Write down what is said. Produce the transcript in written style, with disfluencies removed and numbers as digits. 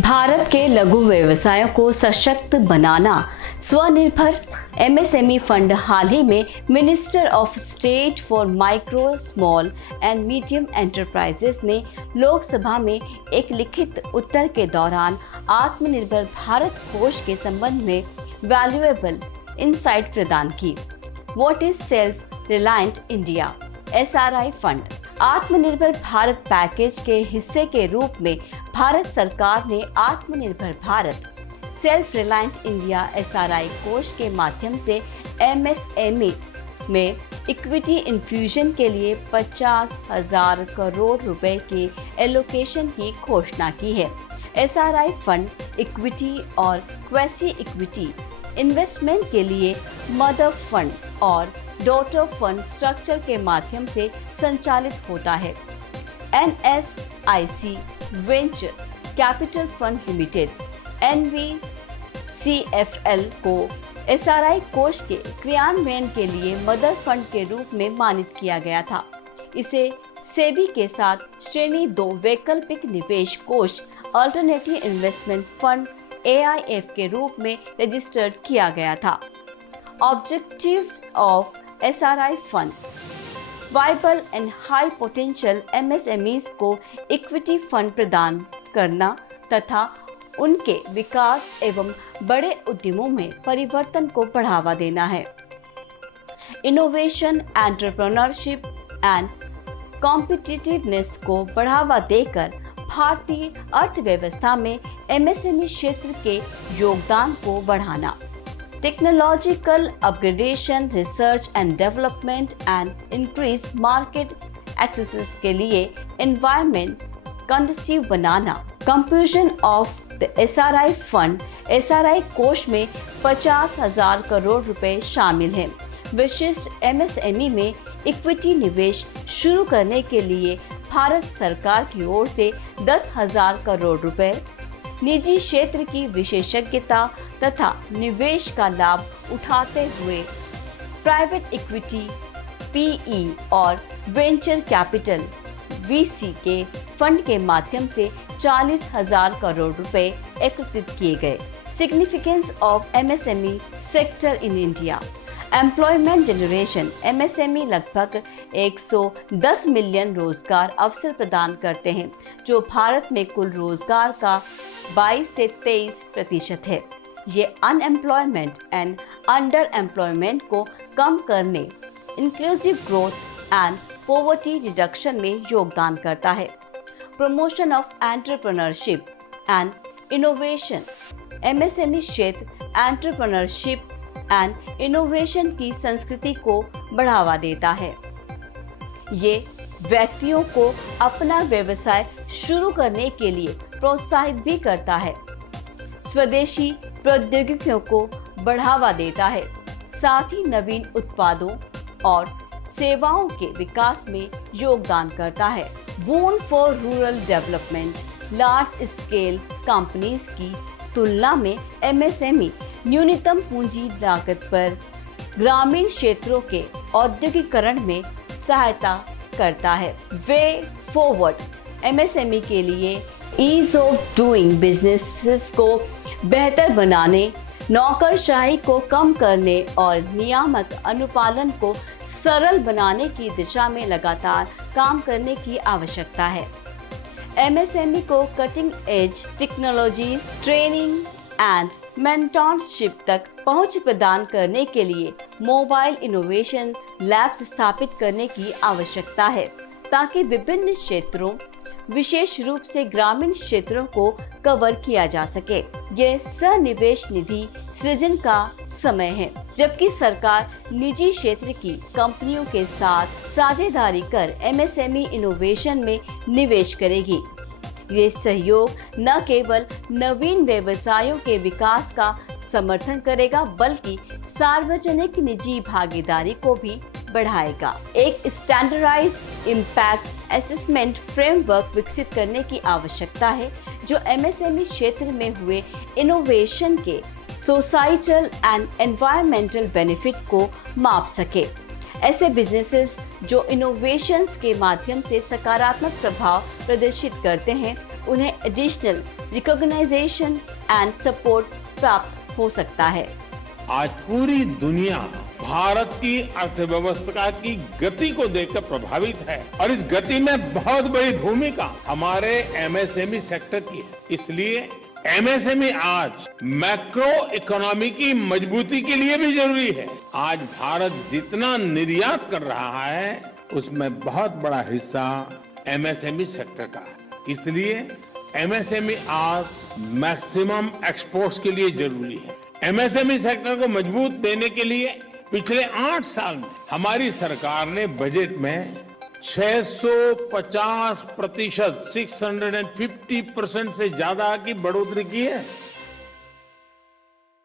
भारत के लघु व्यवसायों को सशक्त बनाना, स्वनिर्भर एमएसएमई फंड हाल ही में minister of state for micro, small and medium enterprises ने लोकसभा में एक लिखित उत्तर के दौरान आत्मनिर्भर भारत कोष के संबंध में वैल्यूएबल इनसाइट प्रदान की। What is self reliant India SRI fund? आत्मनिर्भर भारत पैकेज के हिस्से के रूप में भारत सरकार ने आत्मनिर्भर Bharat self reliant India SRI कोष के माध्यम से एमएसएमई में इक्विटी इन्फ्यूजन के लिए 50,000 करोड़ रुपए के एलोकेशन की घोषणा की है। एसआरआई फंड इक्विटी और क्वेसी इक्विटी इन्वेस्टमेंट के लिए मदर फंड और डॉटर फंड स्ट्रक्चर के माध्यम से संचालित होता है। NSIC venture capital fund limited NVCFL को एसआरआई कोष के क्रियान्वयन के लिए मदर फंड के रूप में मानित किया गया था। इसे सेबी के साथ श्रेणी 2 वैकल्पिक निवेश कोष अल्टरनेटिव इन्वेस्टमेंट फंड एआईएफ के रूप में रजिस्टर्ड किया गया था। Objectives of SRI fund: viable and high potential MSMEs को इक्विटी फंड प्रदान करना तथा उनके विकास एवं बड़े उद्यमों में परिवर्तन को बढ़ावा देना है। इनोवेशन, एंटरप्रेन्योरशिप एंड कॉम्पिटिटिवनेस को बढ़ावा देकर भारतीय अर्थव्यवस्था में एमएसएमई क्षेत्र के योगदान को बढ़ाना। Technological upgradation, research and development and increase market access के लिए एनवायरनमेंट कंडुसिव बनाना। Composition of the SRI fund: SRI कोष में 50,000 करोड़ रुपए शामिल हैं। विशिष्ट एमएसएमई में इक्विटी निवेश शुरू करने के लिए भारत सरकार की ओर से 10,000 करोड़ रुपए, निजी क्षेत्र की विशेषज्ञता तथा निवेश का लाभ उठाते हुए प्राइवेट इक्विटी, पीई और वेंचर कैपिटल वीसी के फंड के माध्यम से 40,000 करोड़ रुपए एकत्रित किए गए। Significance of MSME sector in India: employment generation: MSME लगभग 110 मिलियन रोजगार अवसर प्रदान करते हैं, जो भारत में कुल रोजगार का 22 से 23% है। ये अनएम्प्लॉयमेंट एंड अंडर एम्प्लॉयमेंट को कम करने, inclusive growth and poverty reduction में योगदान करता है। Promotion of entrepreneurship and innovation: MSME क्षेत्र एंटरप्रेन्योरशिप एंड इनोवेशन की संस्कृति को बढ़ावा देता है। ये व्यक्तियों को अपना व्यवसाय शुरू करने के लिए प्रोत्साहित भी करता है, स्वदेशी प्रौद्योगिकियों को बढ़ावा देता है, साथ ही नवीन उत्पादों और सेवाओं के विकास में योगदान करता है। Boon for rural development: large scale companies की तुलना में एमएसएमई न्यूनतम पूंजी लागत पर ग्रामीण क्षेत्रों के औद्योगिकरण में सहायता करता है। वे फॉरवर्ड: एमएसएमई के लिए ईज ऑफ डूइंग बिजनेस को बेहतर बनाने, नौकरशाही को कम करने और नियामक अनुपालन को सरल बनाने की दिशा में लगातार काम करने की आवश्यकता है। एमएसएमई को cutting edge technologies, training and mentorship तक पहुंच प्रदान करने के लिए मोबाइल इनोवेशन लैब्स स्थापित करने की आवश्यकता है, ताकि विभिन्न क्षेत्रों, विशेष रूप से ग्रामीण क्षेत्रों को कवर किया जा सके। यह सनिवेश निधि सृजन का समय है, जबकि सरकार निजी क्षेत्र की कंपनियों के साथ साझेदारी कर एमएसएमई इनोवेशन में निवेश करेगी। ये सहयोग न केवल नवीन व्यवसायों के विकास का समर्थन करेगा, बल्कि सार्वजनिक निजी भागीदारी को भी बढ़ाएगा। एक स्टैंडर्डाइज्ड इम्पैक्ट असेसमेंट फ्रेमवर्क विकसित करने की आवश्यकता है, जो एमएसएमई क्षेत्र में हुए इनोवेशन के सोसाइटल एंड एनवायरमेंटल बेनिफिट को माप सके। ऐसे बिजनेसेस जो इनोवेशंस के माध्यम से सकारात्मक प्रभाव प्रदर्शित करते हैं, उन्हें एडिशनल रिकॉग्नाइजेशन एंड सपोर्ट प्राप्त हो सकता है। आज पूरी दुनिया भारत की अर्थव्यवस्था की गति को देखकर प्रभावित है और इस गति में बहुत बड़ी भूमिका हमारे एमएसएमई सेक्टर की है। इसलिए एमएसएमई आज मैक्रो इकोनॉमी की मजबूती के लिए भी जरूरी है। आज भारत जितना निर्यात कर रहा है उसमें बहुत बड़ा हिस्सा एमएसएमई सेक्टर का है। इसलिए एमएसएमई आज मैक्सिमम एक्सपोर्ट्स के लिए जरूरी है। एमएसएमई सेक्टर को मजबूत देने के लिए पिछले 8 साल में हमारी सरकार ने बजट में 650% 650% से ज्यादा की बढ़ोतरी की है।